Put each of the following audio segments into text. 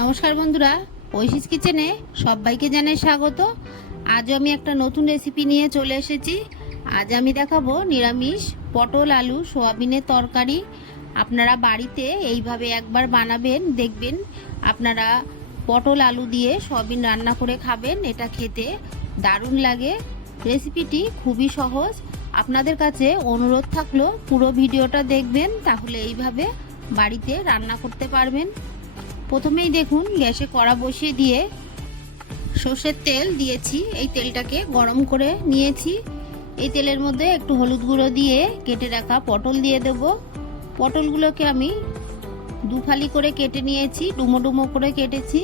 নমস্কার বন্ধুরা, ঐশিস কিচেনে সবাইকে জানাই স্বাগত। আজ আমি একটা নতুন রেসিপি নিয়ে চলে এসেছি। আজ আমি দেখাবো নিরামিষ পটল, আলু, সোয়াবিনের তরকারি। আপনারা বাড়িতে এইভাবে একবার বানাবেন, দেখবেন আপনারা পটল, আলু দিয়ে সোয়াবিন রান্না করে খাবেন, এটা খেতে দারুণ লাগে। রেসিপিটি খুবই সহজ। আপনাদের কাছে অনুরোধ থাকল পুরো ভিডিওটা দেখবেন, তাহলে এইভাবে বাড়িতে রান্না করতে পারবেন। প্রথমেই দেখুন গ্যাসে কড়া বসিয়ে দিয়ে সর্ষের তেল দিয়েছি। এই তেলটাকে গরম করে নিয়েছি। এই তেলের মধ্যে একটু হলুদ গুঁড়ো দিয়ে কেটে রাখা পটল দিয়ে দেব। পটলগুলোকে আমি দু ফালি করে কেটে নিয়েছি, ডুমো ডুমো করে কেটেছি।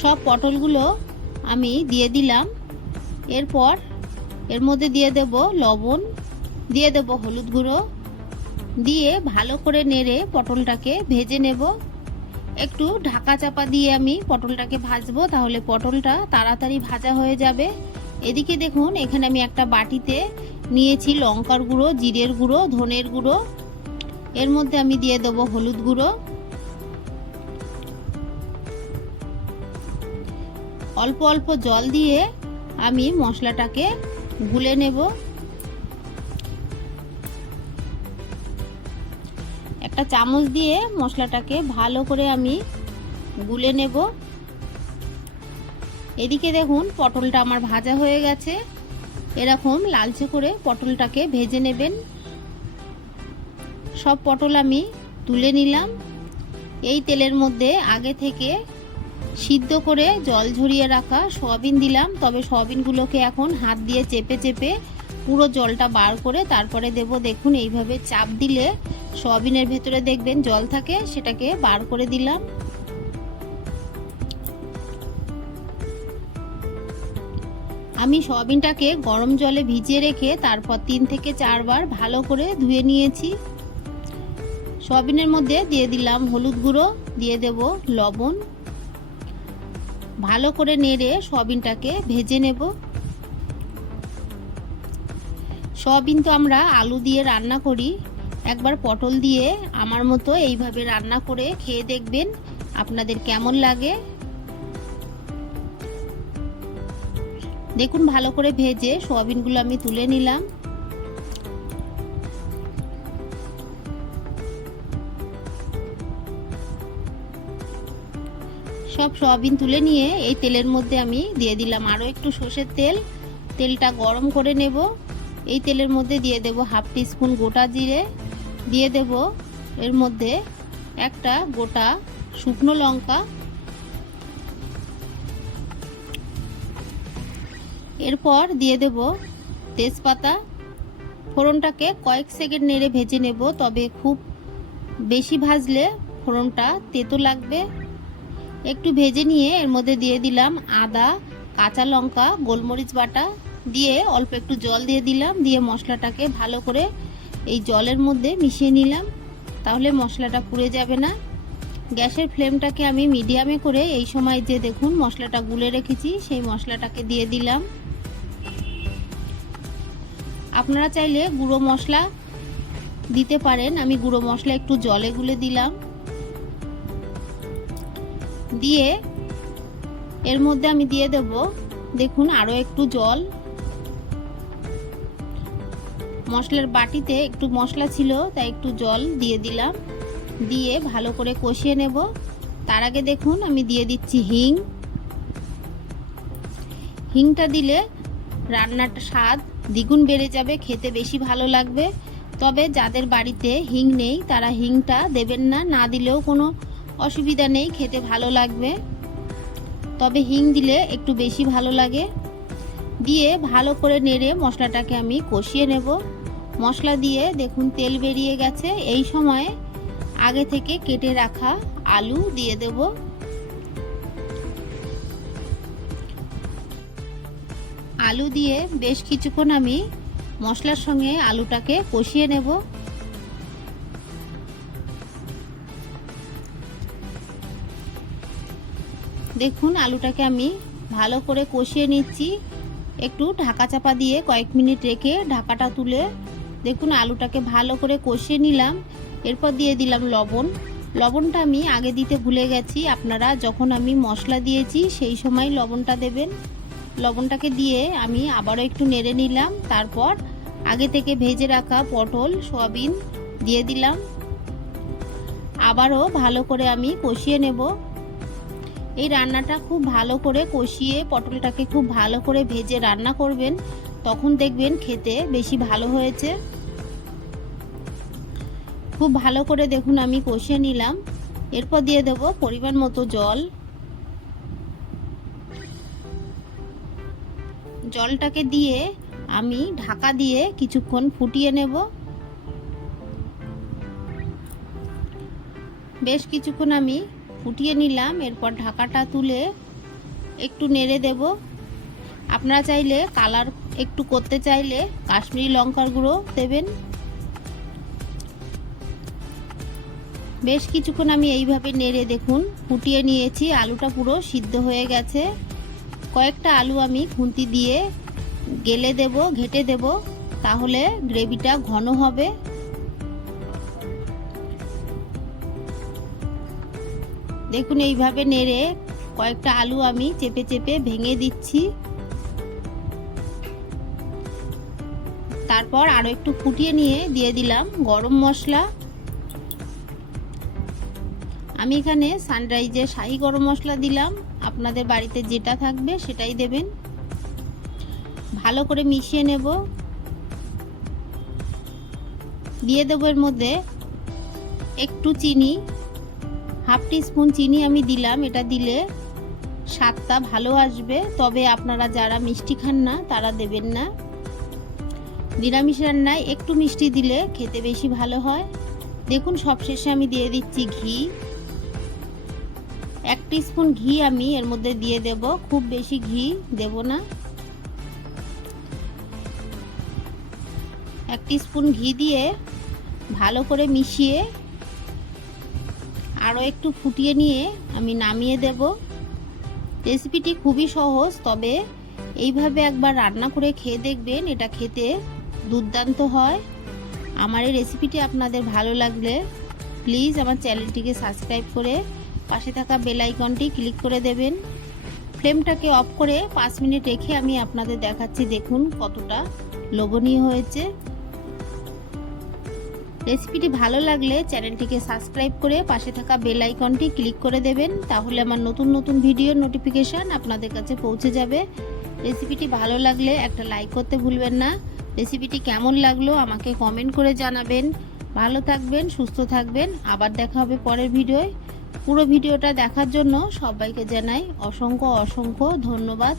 সব পটলগুলো আমি দিয়ে দিলাম। এরপর এর মধ্যে দিয়ে দেব লবণ, দিয়ে দেব হলুদ গুঁড়ো। দিয়ে ভালো করে নেড়ে পটলটাকে ভেজে নেব। একটু ঢাকা চাপা দিয়ে আমি পটলটাকে ভাজবো, তাহলে পটলটা তাড়াতাড়ি ভাজা হয়ে যাবে। এদিকে দেখুন, এখানে আমি একটা বাটিতে নিয়েছি লঙ্কার গুঁড়ো, জিরের গুঁড়ো, ধনের গুঁড়ো। এর মধ্যে আমি দিয়ে দেবো হলুদ গুঁড়ো। অল্প অল্প জল দিয়ে আমি মশলাটাকে গুলে নেব। একটা চামচ দিয়ে মশলাটাকে ভালো করে আমি গুলে নেব। এদিকে দেখুন, পটলটা আমার ভাজা হয়ে গেছে। এরকম লালচে করে পটলটাকে ভেজে নেবেন। সব পটল আমি তুলে নিলাম। এই তেলের মধ্যে আগে থেকে সিদ্ধ করে জল ঝরিয়ে রাখা সয়াবিন দিলাম, তবে সয়াবিনগুলোকে এখন হাত দিয়ে চেপে চেপে পুরো জলটা বার করে তারপরে দেব, দেখুন এইভাবে চাপ দিলে সয়াবিনের ভেতরে দেখবেন জল থাকে, সেটাকে বার করে দিলাম। আমি সয়াবিনটাকে গরম জলে ভিজিয়ে রেখে তারপর তিন থেকে চারবার ভালো করে ধুয়ে নিয়েছি। সয়াবিনের মধ্যে দিয়ে দিলাম হলুদ গুঁড়ো, দিয়ে দেব লবণ। ভালো করে নেড়ে সয়াবিনটাকে ভেজে নেব। সয়াবিন তো আমরা আলু দিয়ে রান্না করি। একবার পটল দিয়ে আমার মতো এইভাবে রান্না করে খেয়ে দেখবেন আপনাদের কেমন লাগে। দেখুন ভালো করে ভেজে সয়াবিনগুলো আমি তুলে নিলাম। সব সয়াবিন তুলে নিয়ে এই তেলের মধ্যে আমি দিয়ে দিলাম আরও একটু সর্ষের তেল। তেলটা গরম করে নেব। এই তেলের মধ্যে দিয়ে দেব হাফ টিস্পুন গোটা জিরে। দিয়ে দেব এর মধ্যে একটা গোটা শুকনো লঙ্কা। এরপর দিয়ে দেব তেজপাতা। ফোড়নটাকে কয়েক সেকেন্ড নেড়ে ভেজে নেব, তবে খুব বেশি ভাজলে ফোড়নটা তেতো লাগবে। একটু ভেজে নিয়ে এর মধ্যে দিয়ে দিলাম আদা, কাঁচা লঙ্কা, গোলমরিচ বাটা। দিয়ে অল্প একটু জল দিয়ে দিলাম, দিয়ে মশলাটাকে ভালো করে এই জলের মধ্যে মিশিয়ে নিলাম। তাহলে মশলাটা পুড়ে যাবে না। গ্যাসের ফ্লেমটাকে আমি মিডিয়ামে করে এই সময় যে দেখুন মশলাটা গুলে রেখেছি, সেই মশলাটাকে দিয়ে দিলাম। আপনারা চাইলে গুঁড়ো মশলা দিতে পারেন। আমি গুঁড়ো মশলা একটু জলে গুলে দিলাম। দিয়ে এর মধ্যে আমি দিয়ে দেব, দেখুন আরও একটু জল। মশলার বাটিতে একটু মশলা ছিল, তাই একটু জল দিয়ে দিলাম। দিয়ে ভালো করে কষিয়ে নেব। তার আগে দেখুন, আমি দিয়ে দিচ্ছি হিং। হিংটা দিলে রান্নাটা স্বাদ দ্বিগুণ বেড়ে যাবে, খেতে বেশি ভালো লাগবে। তবে যাদের বাড়িতে হিং নেই, তারা হিংটা দেবেন না। না দিলেও কোনো অসুবিধা নেই, খেতে ভালো লাগবে। তবে হিং দিলে একটু বেশি ভালো লাগে। দিয়ে ভালো করে নেড়ে মশলাটাকে আমি কষিয়ে নেব। মশলা দিয়ে দেখুন তেল বেরিয়ে গেছে। এই সময়ে আগে থেকে কেটে রাখা আলু দিয়ে দেব। আলু দিয়ে বেশ কিছুক্ষণ আমি মশলার সঙ্গে আলুটাকে কষিয়ে নেব। দেখুন আলুটাকে আমি ভালো করে কষিয়ে নিচ্ছি। একটু ঢাকা চাপা দিয়ে কয়েক মিনিট রেখে ঢাকাটা তুলে দেখুন, আলুটাকে ভালো করে কষিয়ে নিলাম। এরপর দিয়ে দিলাম লবণ। লবণটা আমি আগে দিতে ভুলে গেছি। আপনারা যখন আমি মশলা দিয়েছি, সেই সময় লবণটা দেবেন। লবণটাকে দিয়ে আমি আবারও একটু নেড়ে নিলাম। তারপর আগে থেকে ভেজে রাখা পটল, সয়াবিন দিয়ে দিলাম। আবারও ভালো করে আমি কষিয়ে নেব। এই রান্নাটা খুব ভালো করে কষিয়ে পটলটাকে খুব ভালো করে ভেজে রান্না করবেন। তখন দেখবেন খেতে বেশি ভালো হয়েছে। খুব ভালো করে দেখুন, আমি কষিয়ে নিলাম। এরপর দিয়ে দেব পরিমাণ মতো জল। জলটাকে দিয়ে আমি ঢাকা দিয়ে কিছুক্ষণ ফুটিয়ে নেব। বেশ কিছুক্ষণ আমি ফুটিয়ে নিলাম, এরপর ঢাকাটা তুলে একটু নেড়ে দেব। আপনারা চাইলে কালার একটু করতে চাইলে কাশ্মীরি লঙ্কার গুঁড়ো দেবেন। বেশ কিছুক্ষণ আমি এইভাবে নেড়ে দেখুন, ফুটিয়ে নিয়েছি, আলুটা পুরো সিদ্ধ হয়ে গেছে। কয়েকটা আলু আমি খুন্তি দিয়ে গেলে দেব, ঘেটে দেব, তাহলে গ্রেভিটা ঘন হবে। দেখুন, এইভাবে নেড়ে কয়েকটা আলু আমি চেপে চেপে ভেঙে দিচ্ছি। তারপর আরও একটু ফুটিয়ে নিয়ে দিয়ে দিলাম গরম মশলা। আমি এখানে সানরাইজে শাহি গরম মশলা দিলাম। আপনাদের বাড়িতে যেটা থাকবে সেটাই দেবেন। ভালো করে মিশিয়ে নেব। দিয়ে দেবো এর মধ্যে একটু চিনি। হাফ স্পুন চিনি আমি দিলাম। এটা দিলে স্বাদটা ভালো আসবে। তবে আপনারা যারা মিষ্টি খান না, তারা দেবেন না। নিরামিষ রান্নায় একটু মিষ্টি দিলে খেতে বেশি ভালো হয়। দেখুন, সবশেষে আমি দিয়ে দিচ্ছি ঘি। এক স্পুন ঘি আমি এর মধ্যে দিয়ে দেব। খুব বেশি ঘি দেব না। এক স্পুন ঘি দিয়ে ভালো করে মিশিয়ে আরও একটু ফুটিয়ে নিয়ে আমি নামিয়ে দেব। রেসিপিটি খুবই সহজ, তবে এইভাবে একবার রান্না করে খেয়ে দেখবেন, এটা খেতে দুর্দান্ত হয়। আমার এই রেসিপিটি আপনাদের ভালো লাগলে প্লিজ আমার চ্যানেলটিকে সাবস্ক্রাইব করে পাশে থাকা বেল আইকনটি ক্লিক করে দেবেন। ফ্লেমটাকে অফ করে পাঁচ মিনিট রেখে আমি আপনাদের দেখাচ্ছি, দেখুন কতটা লোভনীয় হয়েছে। রেসিপিটি ভালো লাগলে চ্যানেলটিকে সাবস্ক্রাইব করে পাশে থাকা বেল আইকনটি ক্লিক করে দেবেন, তাহলে আমার নতুন নতুন ভিডিওর নোটিফিকেশান আপনাদের কাছে পৌঁছে যাবে। রেসিপিটি ভালো লাগলে একটা লাইক করতে ভুলবেন না। রেসিপিটি কেমন লাগল আমাকে কমেন্ট করে জানাবেন। ভালো থাকবেন, সুস্থ থাকবেন। আবার দেখা হবে পরের ভিডিওয়। পুরো ভিডিওটা দেখার জন্য সবাইকে জানাই অসংখ্য অসংখ্য ধন্যবাদ।